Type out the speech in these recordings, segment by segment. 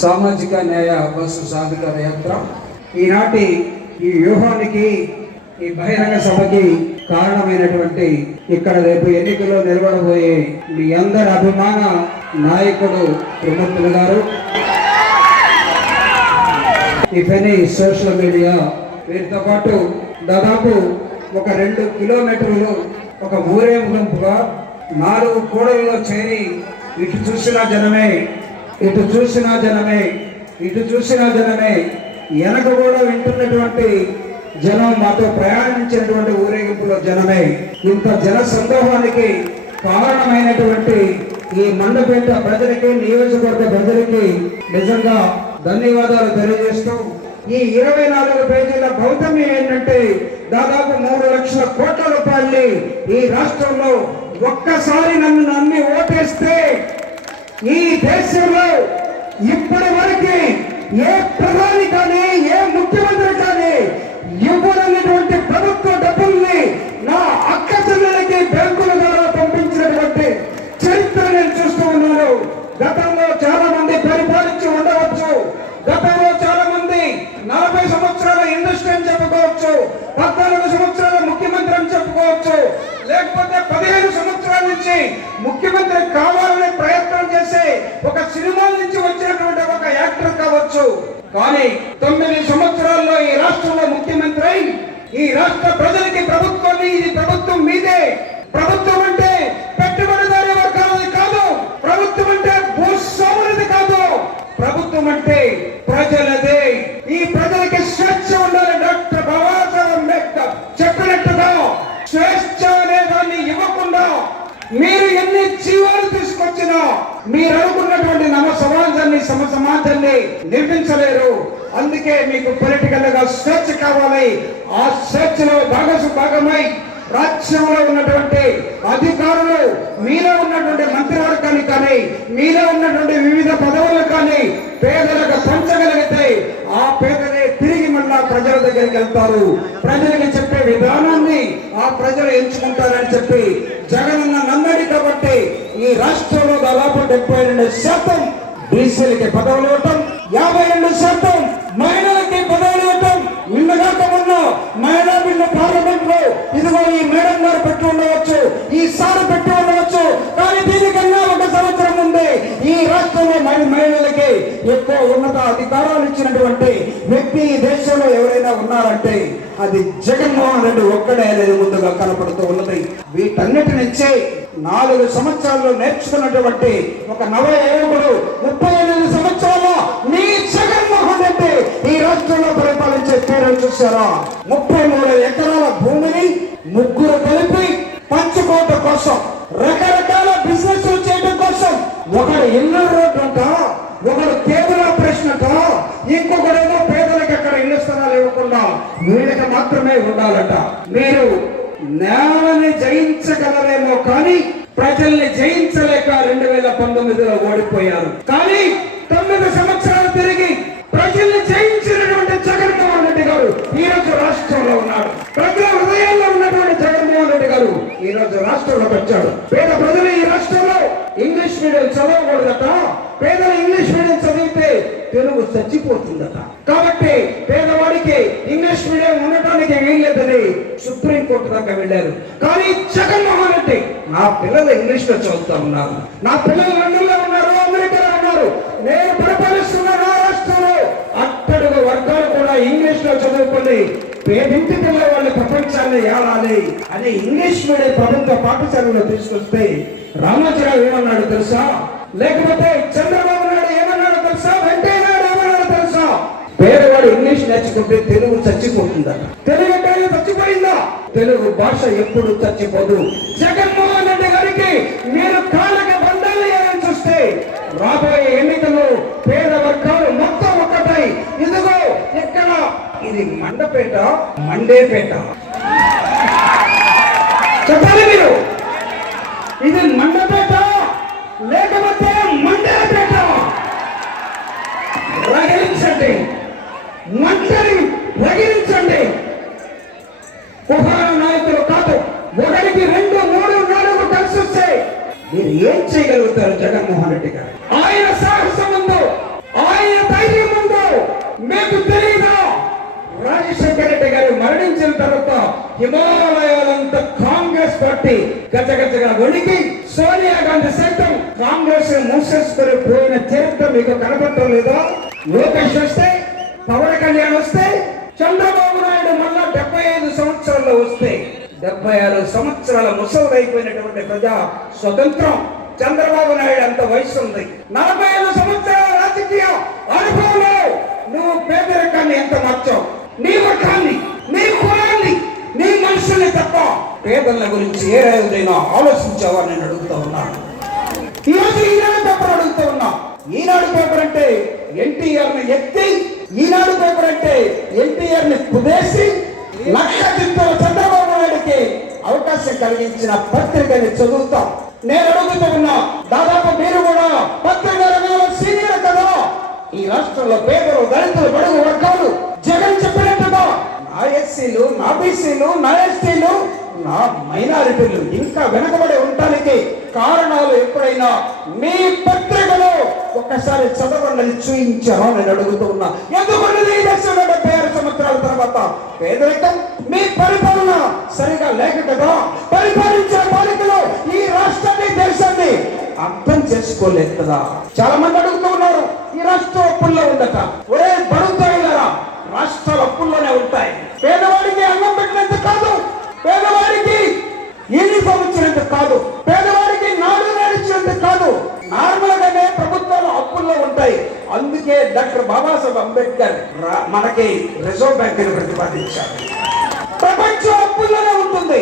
సామాజిక న్యాయ బస్సు సాధికార యాత్ర ఈనాటి ఈ వ్యూహానికి, ఈ బహిరంగ సభకి కారణమైనటువంటి ఇక్కడ రేపు ఎన్నికల్లో నిలబడబోయే మీ అందరి అభిమాన నాయకుడు త్రిమూర్తులు గారు, ఇఫ్ ఎనీ సోషల్ మీడియా, వీరితో పాటు దాదాపు ఒక 2 కిలోమీటర్లు ఒక ఊరేగింపుగా 4 కూడలలో చేరి ఇటు చూసినా జనమే, ఇటు చూసినా జనమే, ఇటు చూసినా జనమే, వెనక కూడా వింటున్నటువంటి జనం, మాతో ప్రయాణించినటువంటి ఊరేగింపులో జనమే. ఇంత జన సందోహానికి కారణమైనటువంటి ఈ మండపేట ప్రజలకి, నియోజకవర్గ ప్రజలకి నిజంగా ధన్యవాదాలు తెలియజేస్తూ, ఈ 24 పేజీల భౌతమ్యం ఏంటంటే దాదాపు 3 లక్షల కోట్ల రూపాయల్ని ఈ రాష్ట్రంలో ఒక్కసారి నన్ను నమ్మి ఓటేస్తే ఈ దేశంలో ఇప్పటి వరకు ఏ ప్రధాని కానీ, ఏ ముఖ్యమంత్రి కానీ ఇవ్వనటువంటి ప్రభుత్వ డబ్బుల్ని నా అక్క చెల్లెలకి బ్యాంకుల ద్వారా పంపించినటువంటి చరిత్ర నేను చూస్తూ ఉన్నాను. గతంలో చాలా మంది పరిపాలించి ఉండవచ్చు, గతంలో చాలా మంది 40 సంవత్సరాల ఇండస్ట్రీ అని చెప్పుకోవచ్చు, 14 సంవత్సరాల ముఖ్యమంత్రి అని చెప్పుకోవచ్చు, లేకపోతే 15 సంవత్సరాల నుంచి ముఖ్యమంత్రి కావాలనే ప్రయత్నం చేసి ఒక సినిమాల నుంచి వచ్చినటువంటి ఒక యాక్టర్ కావచ్చు. కానీ 9 సంవత్సరాల్లో ఈ రాష్ట్రంలో ముఖ్యమంత్రి ఈ రాష్ట్ర ప్రజలకి ప్రభుత్వాన్ని, ఇది ప్రభుత్వం మీదే. ప్రభుత్వం అంటే పెట్టుబడిదారీ వర్గాలది కాదు, ప్రభుత్వం అంటే భూస్వాములది కాదు, ప్రభుత్వం అంటే ప్రజలదే. ఈ ప్రజలకి స్వేచ్ఛ ఉండాలి. డాక్టర్ బాబాసాహెబ్ అంబేద్కర్ చెప్పినట్టుగా స్వేచ్ఛ అనే దాన్ని ఇవ్వకుండా మీరు ఎన్ని జీవాలు తీసుకొచ్చినా మీరు అనుకున్నటువంటి సమాజాన్ని నిర్మించలేరు. అందుకే మీకు పొలిటికల్ గా స్వేచ్ఛ కావాలి. ఆ స్వేచ్ఛలో భాగమై రాజ్యంలో ఉన్నటువంటి అధికారులు, మీలో ఉన్నటువంటి మంత్రివర్గాన్ని కానీ, మీలో ఉన్నటువంటి వివిధ పదవులు కానీ పేదలకు పంచగలిగితే ఆ పేదలే తిరిగి మళ్ళా ప్రజల దగ్గరికి వెళ్తారు. ప్రజలకి చెప్పే విధానాన్ని ఆ ప్రజలు ఎంచుకుంటారని చెప్పి జగనన్న నమ్మడి. కాబట్టి ఈ రాష్ట్రంలో దాదాపు 72% బీసీలకి పదవులు ఇవ్వటం, 52% మహిళలకి పదవులు ఇవ్వటం. నిన్నగాక మొన్న మహిళా బిల్లు పార్లమెంట్ లో ఇదిగో ఈ మేడం గారు పెట్టి ఉండవచ్చు, ఈసారి పెట్టి ఉండవచ్చు, కానీ దీనికన్నా 1 సంవత్సరం ముందే ఈ రాష్ట్రంలో మహిళలకి ఎక్కువ ఉన్నత అధికారాలు ఇచ్చినటువంటి వ్యక్తి ఈ దేశంలో ఎవరైనా ఉన్నారంటే అది జగన్మోహన్ రెడ్డి ఒక్కడే అనేది ముందుగా కనపడుతూ ఉన్నది. వీటన్నిటి నుంచి 4 సంవత్సరాల్లో నేర్చుకున్నటువంటి ఒక నవ యువకుడు 38 సంవత్సరాల మీ జగన్మోహన్ రెడ్డి ఈ రాష్ట్రంలో పరిపాలించే తీరును చూశారా? 33 ఎకరాల భూమిని 3 కలిపి పంచుకోవడం కోసం, రకరకాల బిజినెస్ చేయడం కోసం, ఒకడు ఇల్లు రోడ్డు అంట, ఒకడు కేబుల్ ఆపరేషన్ అంట, ఇంకొకడేమో పేదలకు అక్కడ ఇళ్ల స్థలాలు ఇవ్వకుండా వీళ్ళకి మాత్రమే ఉండాలట. మీరు నేలని జయించగలరేమో కానీ ప్రజల్ని జయించలేక 2019లో ఓడిపోయారు. కానీ 9 సంవత్సరాలు తిరిగి ప్రజల్ని జయించినటువంటి జగన్మోహన్ రెడ్డి గారు ఈ రోజు రాష్ట్రంలో ఉన్నాడు. ప్రజల హృదయాల్లో ఉన్నటువంటి జగన్మోహన్ రెడ్డి గారు ఈ రోజు రాష్ట్రంలోకి వచ్చాడు. పేద ప్రజలు ఈ రాష్ట్రంలో ఇంగ్లీష్ మీడియం చదవకూడదట, పేదలు ఇంగ్లీష్ మీడియం చదివితే తెలుగు చచ్చిపోతుందట. కాబట్టి పేదవాడికి ఇంగ్లీష్ మీడియం ఉండటానికి వీల్లేదని సుప్రీంకోర్టు దాకా వెళ్ళారు. కానీ జగన్మోహన్ రెడ్డి నా పిల్లలు ఇంగ్లీష్ లో చదువుతా ఉన్నారు, నా పిల్లలు లండన్లో ఉన్నారు, అమెరికాలో ఉన్నారు, నేను పరిపాలిస్తున్న నా రాష్ట్రంలో అట్టడుగు వర్గాలు కూడా ఇంగ్లీష్ లో చదువుకొని పేదింటి పిల్లల వాళ్ళు ప్రపంచాన్ని ఏలాలి అని ఇంగ్లీష్ మీడియం ప్రభుత్వ పాఠశాలలో తీసుకొస్తే రామోజీరావు ఏమన్నాడు తెలుసా? లేకపోతే చంద్రబాబు నాయుడు ఏమన్నాడు తెలుసా? వెంకయ్య నాయుడు ఏమన్నాడు తెలుసా? పేదవాడు ఇంగ్లీష్ నేర్చుకుంటే తెలుగు చచ్చిపోతుందట. తెలుగు అంటే చచ్చిపోయిందా? తెలుగు భాష ఎప్పుడు చచ్చిపోదు. జగన్మోహన్ రెడ్డి గారికి మీరు కాళ్ళకి బంధాలు వేయాలని చూస్తే రాబోయే ఎన్నికల్లో పేద వర్గాలు మొత్తం ఒక్కటై, ఇదిగో ఎక్కడ ఇది మండపేట, మండేపేట చెప్పాలి మీరు. ఇది మండపేట లేకపోతే మండేపేట. రగిలించండి, మంటని రగిలించండి. కుహార నాయకులు కాదు, 1, 2, 3, 4 కలిసి వస్తే మీరు ఏం చేయగలుగుతారు? జగన్మోహన్ రెడ్డి గారు ఆయన సాహసం ఉందో, ఆయన మీకు తెలియదా? రాజశేఖర రెడ్డి గారు మరణించిన తర్వాత హిమాలయాలంతా కాంగ్రెస్ పార్టీ గజగజగా వణికి సోనియా గాంధీ సైతం కాంగ్రెస్ మూసేసుకొని పోయిన చరిత్ర మీకు కనపడటం లేదా? లోకేష్ వస్తే, పవన్ కళ్యాణ్ వస్తే, చంద్రబాబు నాయుడు మళ్ళా 75 సంవత్సరాల్లో వస్తే 76 సంవత్సరాల ముసలిదైపోయినటువంటి ప్రజా స్వతంత్రం చంద్రబాబు నాయుడు అంత వయసు ఉంది. 45 సంవత్సరాల రాజకీయ అనుభవంలో నువ్వు పేదరికాన్ని ఎంత మార్చావు? నీ వర్గాన్ని, నీ కులాన్ని, నీ మనుషుల్ని తప్ప పేదల గురించి ఏ రోజైనా ఆలోచించావా నేను అడుగుతా ఉన్నాను. ఈరోజు ఈనాడు పేపర్ అడుగుతూ ఉన్నా. ఈనాడు పేపర్ అంటే ఎన్టీఆర్ ని ఎత్తి, ఈనాడు పేపర్ అంటే ఎన్టీఆర్ ని కుదేసి లక్ష చంద్రబాబు నాయుడికి అవకాశం కలిగించిన పత్రికని చదువుతాం. నేను అడుగుతూ ఉన్నా, దాదాపు మీరు కూడా పత్రిక రంగంలో సీనియర్ కదా. ఈ రాష్ట్రంలో పేదలు, దళితులు, బడుగు వర్గాలు జగన్ చెప్పినట్టుగా నా ఎస్సీలు, నా బీసీలు, నా ఎస్టీలు, నా మైనారిటీలు ఇంకా వెనకబడి ఉండటానికి కారణాలు ఎప్పుడైనా మీ పత్రికలో ఒక్కసారి చదవండి చూయించారో నేను అడుగుతూ ఉన్నా. ఎందుకున్నది ఈ దేశంలో 76 సంవత్సరాల తర్వాత పేదరికం? మీ పరిపాలన సరిగా లేక కదా. పరిపాలించే పాలికలు ఈ రాష్ట్రాన్ని, దేశాన్ని అర్థం చేసుకోలేదు కదా. చాలా మంది అడుగుతూ ఉన్నారు, ఈ రాష్ట్రం అప్పుల్లో ఉండట. ఒరే బడుగుతాయిలారా, రాష్ట్రాలు అప్పుల్లోనే ఉంటాయి. పేదవాడికి అన్నం పెట్టినంత కాదు, పేదవాడికి యూనిఫామ్ ఇచ్చినంత కాదు, పేదవాడికి నాడు నడిచినంత కాదు. నార్మల్ గానే ప్రభుత్వాలు అప్పుల్లో ఉంటాయి. అందుకే డాక్టర్ బాబాసాహెబ్ అంబేద్కర్ మనకి రిజర్వ్ బ్యాంక్ ని ప్రతిపాదించారు. ప్రపంచం అప్పుల్లోనే ఉంటుంది,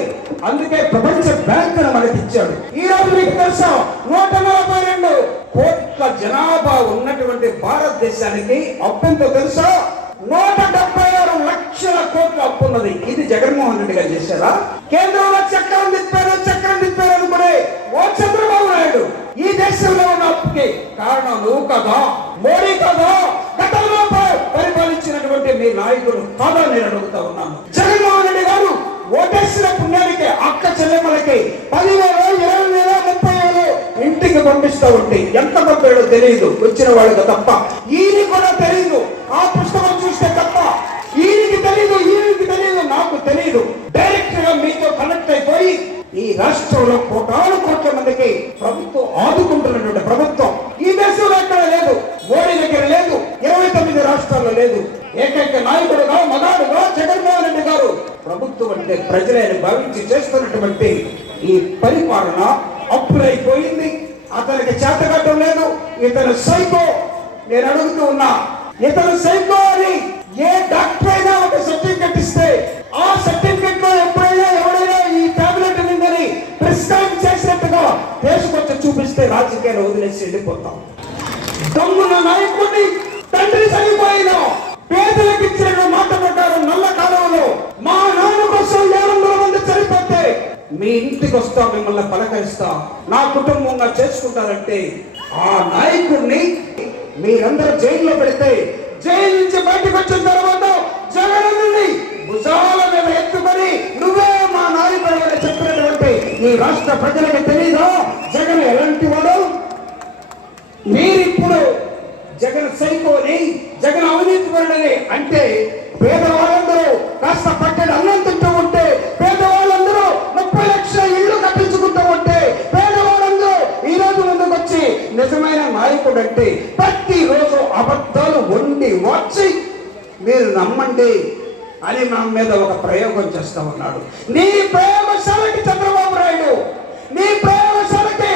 అందుకే ప్రపంచ బ్యాంక్ మనకి ఇచ్చాడు. ఈ రోజు మీకు తెలుసా, 142 కోట్ల జనాభా ఉన్నటువంటి భారతదేశానికి అప్పు ఎంతో తెలుసా? 176 లక్షల కోట్ల అప్పు ఉన్నది. ఇది జగన్మోహన్ రెడ్డి గారు చేశారా? కేంద్రంలో చక్రం తిప్పారు అనుకునే ఓ చంద్రబాబు నాయుడు ఈ దేశంలో ఉన్న అప్పుకి కారణం నువ్వు కదా, మోడీ కదా, గతంలో పరిపాలించినటువంటి మీ నాయకుడు కాదా నేను అడుగుతా ఉన్నాను. జగన్మోహన్ రెడ్డి గారు ఓటేసిన పుణ్యానికి అక్క చెల్లెమ్మలకి 10,000, 20,000, 30,000 ఇంటికి పంపిస్తా ఉంటే ఎంత పంపాడో తెలియదు వచ్చిన వాళ్ళకి తప్ప. ఈయన కూడా తెలియదు, ఆ పుస్తకం చూస్తే తప్ప ఈయనకి తెలియదు, నాకు తెలియదు. డైరెక్ట్ గా మీతో కనెక్ట్ అయిపోయి ఈ రాష్ట్రంలో కోటాను కోట్ల మందికి ప్రభుత్వం ఆదుకుంటున్నటువంటి ప్రభుత్వం ఈ దేశంలో ఎక్కడ లేదు. మోడీ దగ్గర లేదు, 29 రాష్ట్రాల్లో లేదు. ఏకైక నాయకుడుగా, మగాడుగా జగన్మోహన్ రెడ్డి గారు ప్రభుత్వం అంటే ప్రజలని భావించి చేస్తున్నటువంటి ఈ పరిపాలన అప్పులైపోయింది. అతనికి చేతగట్టం లేదు. ఇతను సైకో. నేను అడుగుతూ ఉన్నా, ఇతను సైకో అని ఏ డాక్టర్ అయినా ఒక సర్టిఫికెట్ ఇస్తే ఆ సర్టిఫికెట్ లో ఎప్పుడైనా ఎవరైనా ఈ టాబ్లెట్ నిందని ప్రిస్క్రైబ్ చేసినట్టుగా తీసుకొచ్చి చూపిస్తే రాజకీయాలు వదిలేసి వెళ్ళిపోతాం. దొంగల నాయకుడిని తండ్రి చనిపోయినా పేదలకు ఇచ్చిన మాట ప్రకారం నల్ల కాలంలో మా నాన్న కోసం 700 మంది చనిపోతే మీ ఇంటికి వస్తా, మిమ్మల్ని పలకరిస్తా, నా కుటుంబంగా చేసుకుంటారంటే ఆ నాయకుడిని మీరందరూ జైల్లో పెడితే జైలు నుంచి బయటకు వచ్చిన తర్వాత జగన్ని భుజాల మీద ఎత్తుకొని నువ్వే మా నాయకుడు అని చెప్పినటువంటి ఈ రాష్ట్ర ప్రజలకు తెలీదా జగన్ ఎలాంటి వాడు? మీరిప్పుడు జగన్ సైకోని, జగన్ అవినీతి పరుడని అంటే పేదవాళ్ళందరూ కాస్త పట్టడి అన్నం తింటూ ఉంటే, పేదవాళ్ళందరూ 30 లక్షల ఇళ్లు కట్టించుకుంటూ ఉంటే, పేదవాళ్ళందరూ ఈ రోజు ముందుకు వచ్చి నిజమైన నాయకుడు అంటే ప్రతిరోజు అబద్ధాలు వండి వచ్చి మీరు నమ్మండి అని మా మీద ఒక ప్రయోగం చేస్తా ఉన్నాడు. నీ ప్రయోగశాలకి చంద్రబాబు నాయుడు, నీ ప్రయోగశాలకి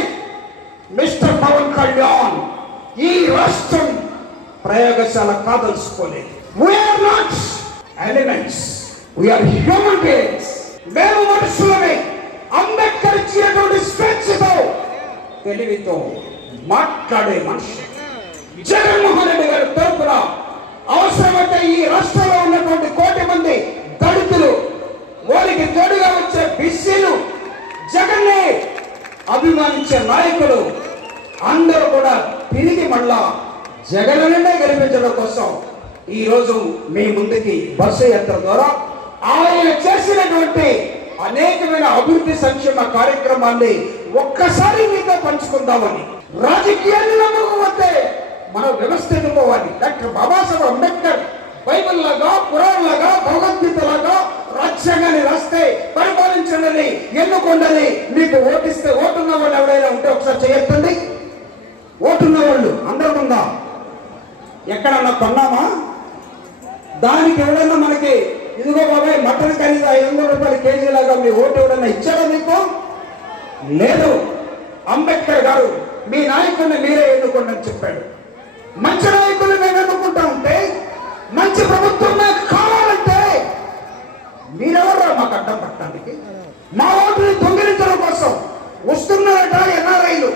మిస్టర్ పవన్ కళ్యాణ్ ఈ రాష్ట్రం ప్రయోగశాల కాదలుచుకోలేదు. We are not elements, we are human beings. మేము మనుషులమే. అంబేద్కర్ ఇచ్చినటువంటి స్వేచ్ఛతో, తెలివితో మాట్లాడే మనిషి జగన్మోహన్ రెడ్డి గారి తరపున అవసరమైతే ఈ రాష్ట్రంలో ఉన్నటువంటి 1 కోటి మంది దళితులు, వారికి తోడుగా వచ్చే బీసీలు, జగన్నే అభిమానించే నాయకులు అందరూ కూడా తిరిగి మళ్ళా జగన్నే గెలిపించడం కోసం ఈ రోజు మీ ముందుకి బస్సు యాత్ర ద్వారా ఆయన చేసినటువంటి అనేకమైన అభివృద్ధి సంక్షేమ కార్యక్రమాన్ని ఒక్కసారి మీతో పంచుకుందామని. రాజకీయాన్ని నమ్మకపోతే మనం వ్యవస్థ ఎదుర్కోవాలి. డాక్టర్ బాబాసాహెబ్ అంబేద్కర్ బైబిల్ లాగా, పురాణం లాగా, భగవద్గీత లాగా రాజ్యాంగాన్ని రాస్తే పరిపాలించండి, ఎన్నుకోండి, మీకు ఓటిస్తే ఓటున్న వాళ్ళు ఎవరైనా ఉంటే ఒకసారి చేయొద్దండి. ఓటున్న వాళ్ళు అందరం ఉందా? ఎక్కడన్నా కొన్నామా? దానికి ఎవరైనా మనకి ఇదిగో బాబాయ్ మటన్ ఖరీదు 500 రూపాయల కేజీ లాగా మీ ఓటు ఎవరైనా ఇచ్చారా మీకు? లేదు. అంబేద్కర్ గారు మీ నాయకుడిని మీరే ఎన్నుకోండి అని చెప్పాడు. మంచి నాయకులు మేము ఎన్నుకుంటా ఉంటే, మంచి ప్రభుత్వం మాకు కావాలంటే మీరెవరు మాకు అడ్డం పట్టడానికి? మా ఓటుని దొంగిలించడం కోసం వస్తున్నారట ఎన్ఆర్ఐలు,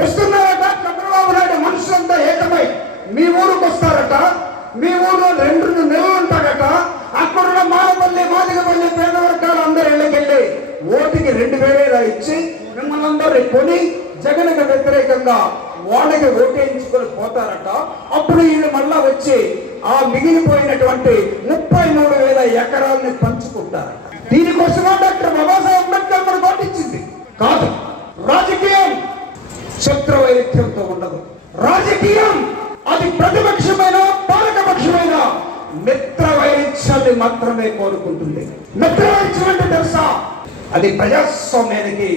వస్తున్నారట చంద్రబాబు నాయుడు మనుషులంతా ఏకమై మీ ఊరికి వస్తారట. మీ ఊళ్ళో 2 నెలలు ఉంటాడట. అక్కడున్న మానపల్లి, మాదిగపల్లి పేద వర్గాలు అందరూ ఇళ్ళకెళ్ళి ఓటుకి 2000 ఇచ్చి మిమ్మల్ని అందరూ కొని జగన్కి వ్యతిరేకంగా వాళ్ళకి ఓటేయించుకొని పోతారట. అప్పుడు వీళ్ళు మళ్ళా వచ్చి ఆ మిగిలిపోయినటువంటి 33,000 ఎకరాలని పంచుకుంటారట. దీనికోసమా డాక్టర్ బాబాసాహెబ్ అంబేద్కర్ మనకు ఓటించింది? కాదు. రాజకీయం శత్రు వైరుధ్యంతో ఉండదు. రాజకీయం అది ప్రతిపక్షమైన పాలకపక్షమైన మిత్ర వైరుధ్యాన్ని మాత్రమే కోరుకుంటుంది. మిత్ర వైరుధ్యం అంటే తెలుసా? అది ప్రజాస్వామ్యానికి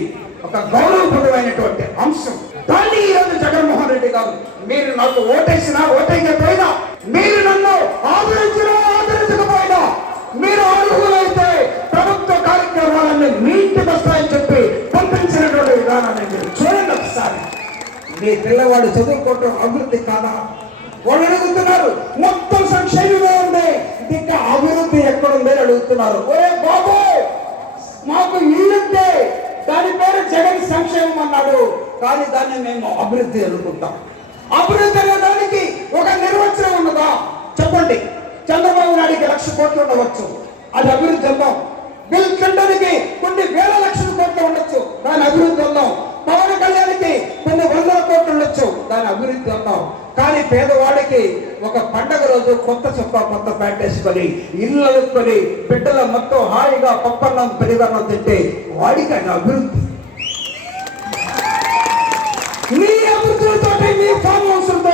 ఒక గౌరవప్రదమైనటువంటి అంశం. దాన్ని ఈరోజు జగన్మోహన్ రెడ్డి గారు, మీరు నాకు ఓటేసినా ఓటేయకపోయినా, మీరు నన్ను ఆదరించినా ఆదరించకపోయినా, మీరు అర్హులైతే ప్రభుత్వ కార్యక్రమాలన్నీ మీ ఇంటికి వస్తాయని చెప్పి పంపించినటువంటి విధానాన్ని మీరు చూడండి ఒకసారి. మీ పిల్లవాడు చదువుకోవటం అభివృద్ధి కాదా? వాళ్ళు అడుగుతున్నారు. మొత్తం సంక్షేమంగా ఉంది, ఇంకా అభివృద్ధి ఎక్కడుంది అని అడుగుతున్నారు. ఒరే బాబు, మాకు ఇల్లుంటే దాని పేరు జగన్ సంక్షేమం అన్నాడు, కానీ దాన్ని మేము అభివృద్ధి అనుకుంటాం. అభివృద్ధి అనే దానికి ఒక నిర్వచనం ఉన్నదా చెప్పండి? చంద్రబాబు నాయుడికి 1,00,000 కోట్లు ఉండవచ్చు, అది అభివృద్ధి అందాం. బిల్ క్లింటన్కి కొన్ని వేల లక్షల కోట్లు ఉండొచ్చు, దాని అభివృద్ధి అందాం. పవన్ కళ్యాణ్కి కొన్ని 100 కోట్లు ఉండొచ్చు, దాని అభివృద్ధి అందాం. కానీ పేదవాడికి ఒక పండగ రోజు కొత్త చొక్కా, కొత్త ప్యాంట్ వేసుకొని ఇల్లు అలుక్కొని బిడ్డల మొత్తం హాయిగా పప్పన్నం పెరిగన్నం తింటే వాడికి ఆయన అభివృద్ధి. మీ అభివృద్ధులతో, మీ ఫామ్ హౌస్లతో,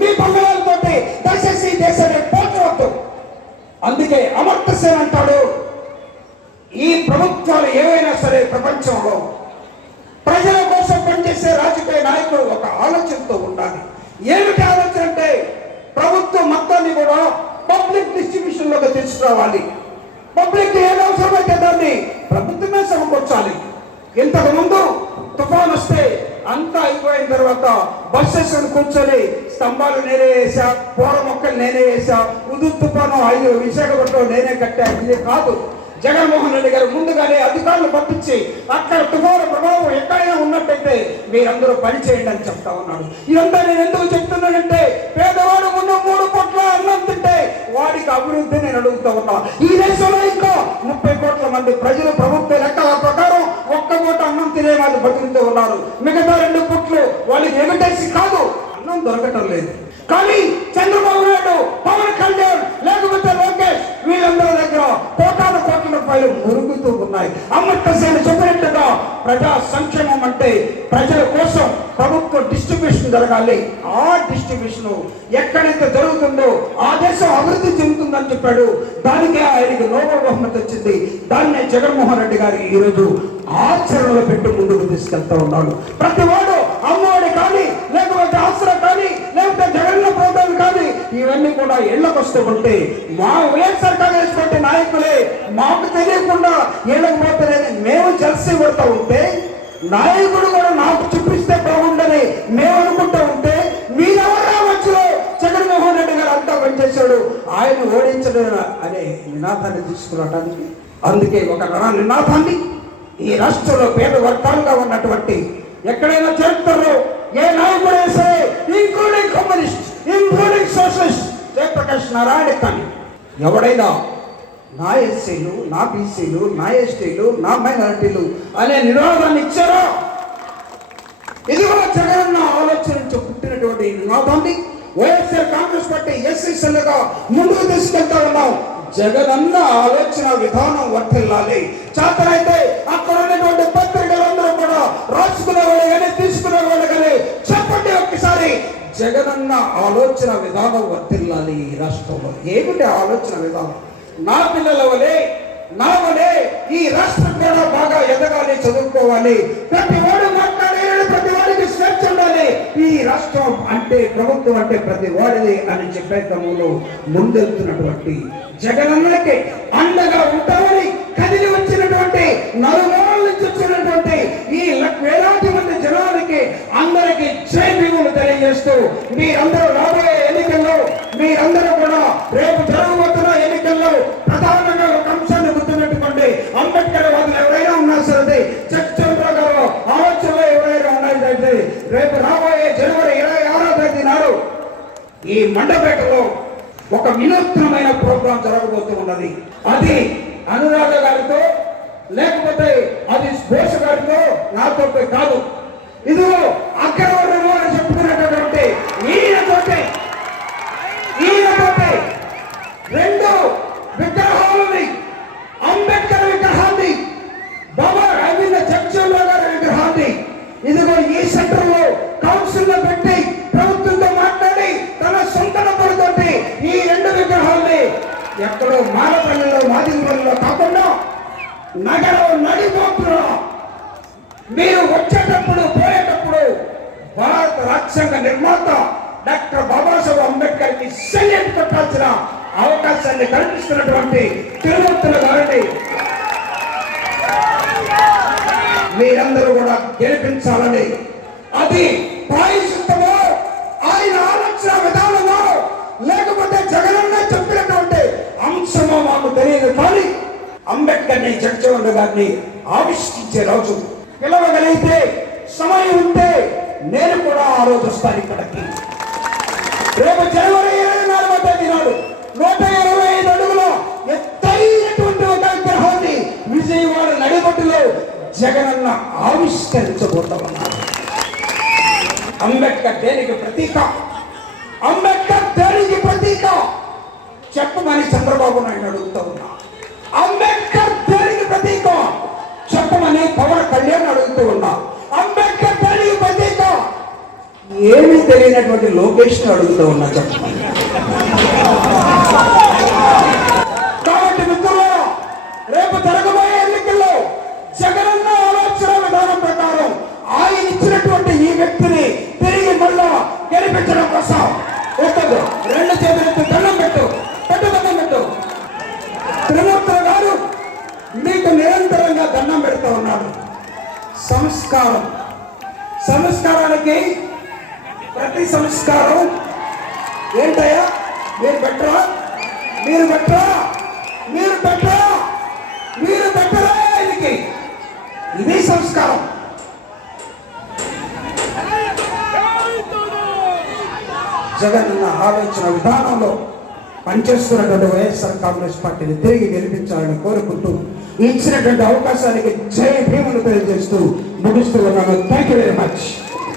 మీ బంగాళాలతో దయచేసి దేశాన్ని పోల్చవద్దు. అందుకే అమర్త్య సేన్ అంటాడు, ఈ ప్రభుత్వాలు ఏవైనా సరే ప్రపంచంలో ప్రజల కోసం పనిచేసే రాజకీయ నాయకులు ఒక ఆలోచనతో ఉండాలి. ఏమిటి ఆలోచన అంటే, ప్రభుత్వం మొత్తాన్ని కూడా పబ్లిక్ డిస్ట్రిబ్యూషన్ లోకి తీసుకురావాలి. పబ్లిక్ ఏది అవసరమైతే దాన్ని ప్రభుత్వమే సమకూర్చాలి. ఇంతకు ముందు తుఫాన్ వస్తే అంతా అయిపోయిన తర్వాత బస్సెస్ కూర్చొని స్తంభాలు నేనే వేసా, పూల మొక్కలు నేనే వేసా, ఉదు తుఫాను 5 విశాఖపట్నం నేనే కట్టా. ఇది కాదు. జగన్మోహన్ రెడ్డి గారు ముందుగానే అధికారులు పంపించి అక్కడ తుఫాను ప్రభావం ఎక్కడైనా ఉన్నట్టయితే మీరందరూ పని చేయండి అని చెప్తా ఉన్నాడు. ఇదంతా నేను ఎందుకు చెప్తున్నానంటే, పేదవాడు ముందు 3 పూట్ల అన్నం తింటే వాడికి అభివృద్ధి నేను అడుగుతూ ఉన్నా. ఈ దేశంలో ఇంకా 30 కోట్ల మంది ప్రజలు ప్రభుత్వ లెక్కల ప్రకారం 1 పూట అన్నం తినే వాళ్ళు బతుకుతూ ఉన్నారు. మిగతా 2 పూట్లు వాళ్ళకి ఎవిటెన్స్ కాదు, అన్నం దొరకటం లేదు. కానీ చంద్రబాబు నాయుడు, పవన్ కళ్యాణ్, లేకపోతే లోకేష్, వీళ్ళందరి దగ్గర కోటాను కోట్ల రూపాయలు మురుగుతూ ఉన్నాయి. అమర్త్య సేన్ చెప్పినట్టుగా ప్రజా సంక్షేమం అంటే ప్రజల కోసం ప్రభుత్వ డిస్ట్రిబ్యూషన్ జరగాలి. ఆ డిస్ట్రిబ్యూషన్ ఎక్కడైతే జరుగుతుందో ఆ దేశం అభివృద్ధి చెందుతుందని చెప్పాడు. దానికే ఆయనకి నోబెల్ బహుమతి వచ్చింది. దాన్నే జగన్మోహన్ రెడ్డి గారు ఈరోజు ఆచరణలో పెట్టి ముందుకు తీసుకెళ్తా ఉన్నాడు. ప్రతి వాడు అమ్మఒడి కానీ, లేకపోతే ఆసరా కానీ, లేకపోతే జగన్ల ప్రోగ్రాం కానీ, ఇవన్నీ కూడా ఇళ్లకు వస్తూ ఉంటే మా వైఎస్ఆర్ కాంగ్రెస్ పార్టీ నాయకులే మాకు తెలియకుండా ఇళ్లకు పోతారని మేము జెర్సీ కొడతా ఉంటే, నాయకుడు కూడా నాకు చూపిస్తే బాగుండని మేము అనుకుంటా ఉంటే, మీరెవరా మధ్యలో జగన్మోహన్ రెడ్డి గారు అంతా పనిచేశాడు, ఆయన ఓడించడం అనే నినాదాన్ని తీసుకురావడానికి. అందుకే ఒక నినాదాన్ని ఈ రాష్ట్రంలో పేద వర్గాలుగా ఉన్నటువంటి ఎక్కడైనా చరిత్రలో ఏ నాయకుడే సరే, including communist, including socialist, Jayaprakash Narayana కానీ ఎవడైనా నా ఎస్సీలు, నా బీసీలు, నా ఎస్టీలు, నా మైనారిటీలు అనే నినాదాన్ని ఇచ్చారా? ఇది కూడా జగనన్న ఆలోచన నుంచి పుట్టినటువంటి నినాదాన్ని వైఎస్ఆర్ కాంగ్రెస్ పార్టీ ఎస్సీసీలుగా ముందుకు తీసుకెళ్తా ఉన్నాం. జగనన్న ఆలోచన విధానం వర్తిల్లాలి. చేతనైతే అక్కడ ఉన్నటువంటి పత్రికలందరూ కూడా రాసుకునే వాళ్ళు కానీ, తీసుకునే వాళ్ళు కానీ చెప్పండి ఒకసారి, జగనన్న ఆలోచన విధానం వర్తిల్లాలి ఈ రాష్ట్రంలో. ఏమిటి ఆలోచన విధానం? నా పిల్లల వలె నా వలె ఈ రాష్ట్రం కూడా బాగా ఎదగాలి, చదువుకోవాలి, ప్రతి వాడు మాట్లాడేది, ప్రతి వాడికి స్వేచ్ఛ ఉండాలి, ఈ రాష్ట్రం అంటే ప్రభుత్వం అంటే ప్రతి వాడిది అని చెప్పే క్రమంలో ముందెళ్తున్నటువంటి జగనన్నకి అండగా ఉంటామని కదిలి వచ్చినటువంటి నలుమూలల నుంచి వచ్చినటువంటి ఈ వేలాది మంది జనానికి అందరికీ జై భీములు తెలియజేస్తూ, మీరందరూ రాబోయే ఎన్నికల్లో మీరందరూ కూడా రేపు జరగబోతున్న ఎన్నికల్లో ప్రధానంగా ఒక అంశాన్ని గుర్తుపెట్టుకోండి. అంబేద్కర్ వాదులు ఎవరైనా ఉన్నా సరే, చంద్రబాబు గారు ఆలోచనలో ఎవరైనా ఉన్నట్లయితే రేపు రాబోయే జనవరి 26వ తేదీ నాడు ఈ మండపేటలో ఒక వినూత్నమైన ప్రోగ్రాం జరగబోతూ ఉన్నది. అది అనురాధ గారితో లేకపోతే అది ఘోష్ గారితో నాతో కాదు, ఇదిగో అగ్రవర్ణము అని చెప్పుకున్నటువంటి ఈయనతోటి రెండు విగ్రహాలని, అంబేద్కర్ విగ్రహాన్ని, బాబా జగజ్జీవన్ గారి విగ్రహాన్ని ఇదిగో ఈ సెంటర్ లో కౌన్సిల్ లో పెట్టి ప్రభుత్వంతో మాట్లాడి తన సొంత డబ్బులతోటి ఈ రెండు విగ్రహాల్ని ఎక్కడో మాలపల్లిలో మాదిగపల్లిలో కాకుండా నగరం నడిపోతున్నా మీరు వచ్చేటప్పుడు పోయేటప్పుడు భారత రాజ్యాంగ నిర్మాత డాక్టర్ బాబాసాహెబ్ అంబేద్కర్ కి సెల్యూట్ కొట్టాల్సిన అవకాశాన్ని కల్పిస్తున్నటువంటి తిరుమూర్తుల గారిని మీరందరూ కూడా గెలిపించాలని, అది పాయిస్తమో ఆయన ఆలోచన విధానమో లేకపోతే జగనన్న చెప్పినటువంటి అంశమో మాకు తెలియదు, కానీ అంబేద్కర్ ని జగజ్జీవన్ గారిని ఆవిష్కరించే రోజు పిలవగలిగితే సమయం ఉంటే నేను కూడా ఆ రోజు వస్తాను ఇక్కడికి. రేపు జనవరి 24వ తేదీ నాడు 125 అడుగుల ఎత్తైనటువంటి ఒక విగ్రహాన్ని విజయవాడ నడిబొట్టులో జగనన్న ఆవిష్కరించబోతా ఉన్నారు. అంబేద్కర్ దేనికి ప్రతీక? అంబేద్కర్ దేనికి ప్రతీక చెప్పమని చంద్రబాబు నాయుడు అడుగుతా ఉన్నా. అంబేద్కర్ దేనికి ప్రతీక చెప్పమని పవన్ కళ్యాణ్ అడుగుతూ ఉన్నా. అంబేద్కర్ దేనికి ప్రతీక ఏమీ తెలియనటువంటి లోకేష్ అడుగుతూ ఉన్నా చెప్పమని. కాబట్టి మిత్రులారా, రేపు జరగబోయే ఎన్నికల్లో జగనన్న ఆలోచన విధానం ప్రకారం ఆయన ఇచ్చినటువంటి ఈ వ్యక్తిని తిరిగి మళ్ళా గెలిపించడం కోసం ఒక్కదు రెండు చేతులెత్తి దండం పెట్టు దండం పెట్టు. తిరుమూర్తుల గారు మీకు నిరంతరంగా దండం పెడుతూ ఉన్నాడు. సంస్కారానికి ప్రతి సంస్కారం ఏంటయ్యా? మీరు పెట్టరా ఆయనకి. ఇది సంస్కారం. జగనన్న ఆలోచన విధానంలో పనిచేస్తున్నటువంటి వైఎస్ఆర్ కాంగ్రెస్ పార్టీని తిరిగి గెలిపించాలని కోరుకుంటూ ఇచ్చినటువంటి అవకాశానికి జై భీములు తెలియజేస్తూ ముగిస్తూ ఉన్నాను. Thank you very much.